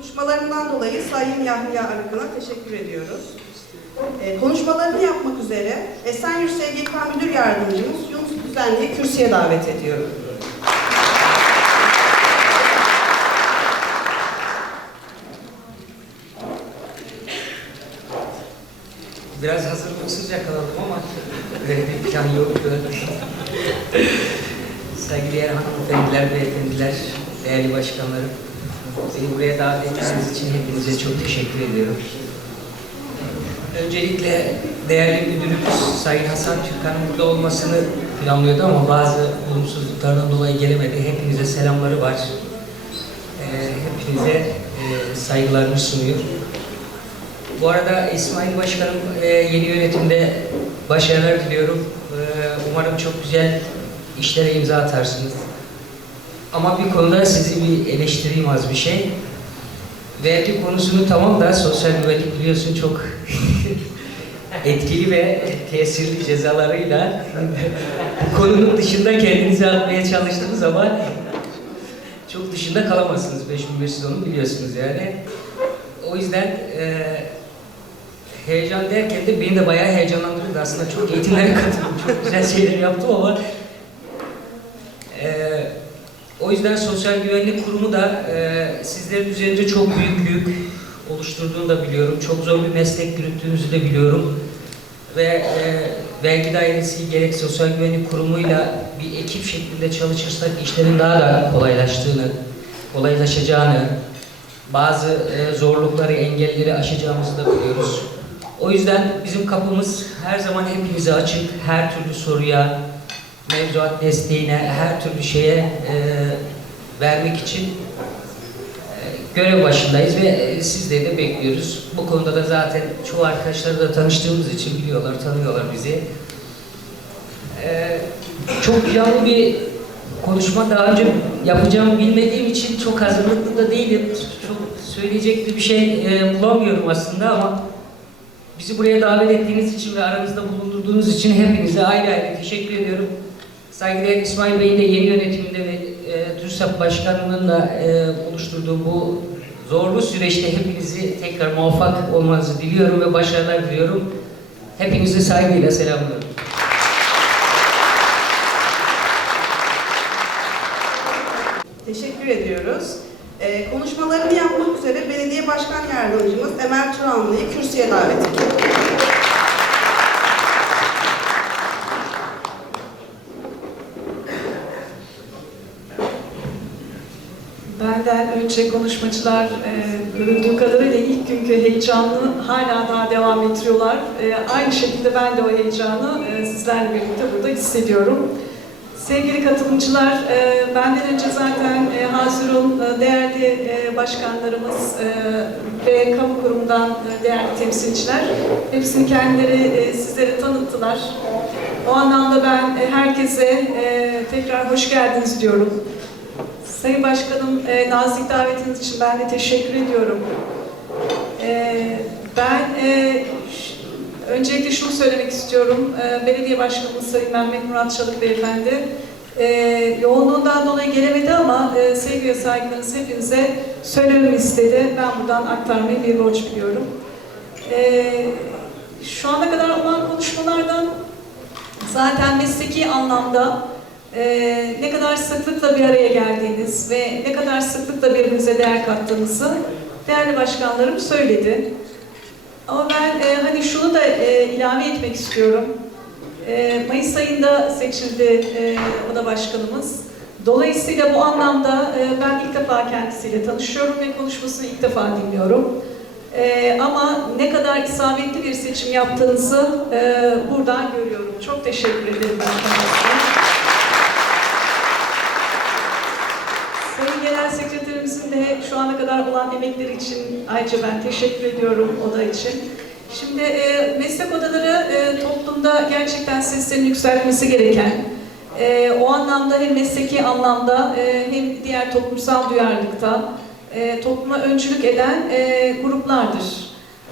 Konuşmalarından dolayı Sayın Yahya Arıkan'a teşekkür ediyoruz. Ee, konuşmalarını yapmak üzere Esenyurt SGK Müdür Yardımcımız Yunus Düzenli'yi kürsüye davet ediyorum. Biraz hazırlıksız yakaladım ama böyle bir plan yoktu. Saygıdeğer hanımefendiler, beyefendiler, değerli başkanlarım. Beni buraya davet ettiğiniz için hepinize çok teşekkür ediyorum. Öncelikle değerli müdürümüz Sayın Hasan Türkan'ın burada olmasını planlıyordu ama bazı olumsuzluklardan dolayı gelemedi. Hepinize selamları var. Ee, hepinize e, saygılarımı sunuyor. Bu arada İsmail Başkanım e, yeni yönetimde başarılar diliyorum. E, umarım çok güzel işlere imza atarsınız. Ama bir konuda sizi bir eleştireyim az bir şey. Vergi konusunu tamam da sosyal güvenlik biliyorsun çok etkili ve tesirli cezalarıyla bu konunun dışında kendinizi atmaya çalıştığınız ama çok dışında kalamazsınız 5500 onu biliyorsunuz yani. O yüzden e, heyecan derken de beni de bayağı heyecanlandırdı aslında çok eğitimlere katıldım çok güzel şeyler yaptım ama o yüzden Sosyal Güvenlik Kurumu da e, sizlerin üzerinde çok büyük yük oluşturduğunu da biliyorum. Çok zor bir meslek yürüttüğünüzü de biliyorum. Ve e, vergi dairesi gerek Sosyal Güvenlik Kurumu'yla bir ekip şeklinde çalışırsak işlerin daha da kolaylaştığını, kolaylaşacağını, bazı e, zorlukları, engelleri aşacağımızı da biliyoruz. O yüzden bizim kapımız her zaman hepinize açık, her türlü soruya, mevzuat desteğine, her türlü şeye e, vermek için e, görev başındayız ve e, sizleri de bekliyoruz. Bu konuda da zaten çoğu arkadaşları da tanıştığımız için biliyorlar, tanıyorlar bizi. E, çok canlı bir konuşma daha önce yapacağımı bilmediğim için çok hazırlıklı da değilim. Çok söyleyecek bir şey e, bulamıyorum aslında ama bizi buraya davet ettiğiniz için ve aranızda bulundurduğunuz için hepinize ayrı ayrı teşekkür ediyorum. Saygıdeğer İsmail Bey'in de yeni yönetiminde ve e, TÜRSAP Başkanlığı'nın da e, oluşturduğu bu zorlu süreçte hepinizi tekrar muvaffak olmanızı diliyorum ve başarılar diliyorum. Hepinizi saygıyla selamlıyorum. Teşekkür ediyoruz. Ee, konuşmalarını yapmak üzere Belediye Başkan Yardımcımız Emel Turanlı'yı kürsüye davet ediyorum. Benden önce konuşmacılar e, görüldüğü kadarıyla ilk günkü heyecanını hala daha devam ettiriyorlar. E, aynı şekilde ben de o heyecanı e, sizlerle birlikte burada hissediyorum. Sevgili katılımcılar, e, benden önce zaten e, Hazirun e, değerli e, başkanlarımız e, ve kamu kurumundan e, değerli temsilciler hepsini kendileri e, sizlere tanıttılar. O anlamda ben e, herkese e, tekrar hoş geldiniz diyorum. Sayın Başkanım, e, nazik davetiniz için ben de teşekkür ediyorum. E, ben e, öncelikle şunu söylemek istiyorum. E, Belediye Başkanımız Sayın Mehmet Murat Çalık Beyefendi e, yoğunluğundan dolayı gelemedi ama e, sevgi ve saygılarınızı hepinize söylememi istedi. Ben buradan aktarmayı bir borç biliyorum. E, şu ana kadar olan konuşmalardan zaten mesleki anlamda ee, ne kadar sıklıkla bir araya geldiğiniz ve ne kadar sıklıkla birbirinize değer kattığınızı değerli başkanlarım söyledi. Ama ben e, hani şunu da e, ilave etmek istiyorum. E, Mayıs ayında seçildi e, o da başkanımız. Dolayısıyla bu anlamda e, ben ilk defa kendisiyle tanışıyorum ve konuşmasını ilk defa dinliyorum. E, ama ne kadar isabetli bir seçim yaptığınızı e, buradan görüyorum. Çok teşekkür ederim ben kendisine. Sayın Genel Sekreterimizin de şu ana kadar olan emekleri için ayrıca ben teşekkür ediyorum oda için. Şimdi e, meslek odaları e, toplumda gerçekten seslerini yükseltmesi gereken, e, o anlamda hem mesleki anlamda e, hem diğer toplumsal duyarlılıkta e, topluma öncülük eden e, gruplardır.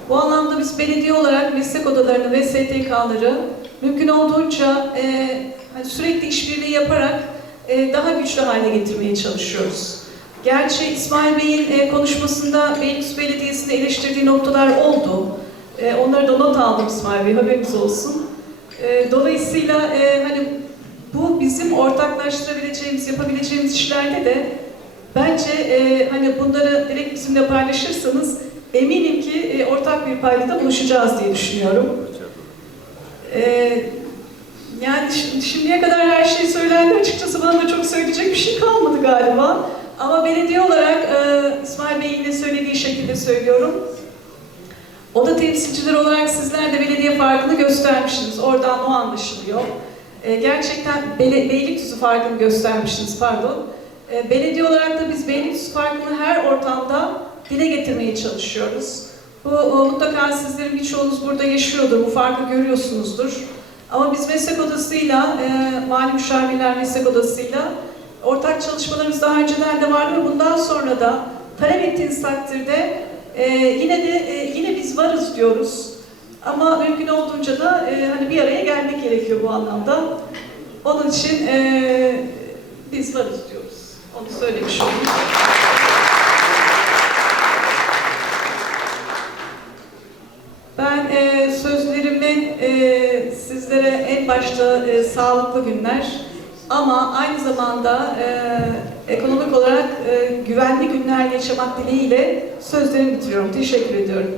Bu anlamda biz belediye olarak meslek odalarını ve STK'ları mümkün olduğunca e, hani sürekli işbirliği yaparak e, daha güçlü hale getirmeye çalışıyoruz. Gerçi İsmail Bey'in e, konuşmasında Beylikdüzü Belediyesi'ni eleştirdiği noktalar oldu. E, onları da not aldım İsmail Bey, haberiniz olsun. E, dolayısıyla hani bu bizim ortaklaştırabileceğimiz, yapabileceğimiz işlerde de bence hani bunları direkt bizimle paylaşırsanız eminim ki ortak bir paydada buluşacağız diye düşünüyorum. Yani şi- şimdiye kadar her şey söylendi açıkçası bana da çok söyleyecek bir şey kalmadı galiba. Ama belediye olarak e, İsmail Bey'in de söylediği şekilde söylüyorum. Oda temsilcileri olarak sizler de belediye farkını göstermişsiniz. Oradan o anlaşılıyor. E, gerçekten Bele, Beylikdüzü farkını göstermişsiniz pardon. E, belediye olarak da biz Beylikdüzü farkını her ortamda dile getirmeye çalışıyoruz. Bu o, mutlaka sizlerin birçoğunuz burada yaşıyordur, bu farkı görüyorsunuzdur. Ama biz meslek odasıyla, e, mali müşavirler meslek odasıyla ortak çalışmalarımız daha önceden de vardı ve bundan sonra da talep ettiğiniz takdirde e, yine de e, yine biz varız diyoruz. Ama mümkün olduğunca da e, hani bir araya gelmek gerekiyor bu anlamda. Onun için e, biz varız diyoruz. Onu söylemiş olayım. Ben e, sözlerimi e, sizlere en başta e, sağlıklı günler ama aynı zamanda e, ekonomik olarak e, güvenli günler yaşamak dileğiyle sözlerimi bitiriyorum. Teşekkür ediyorum.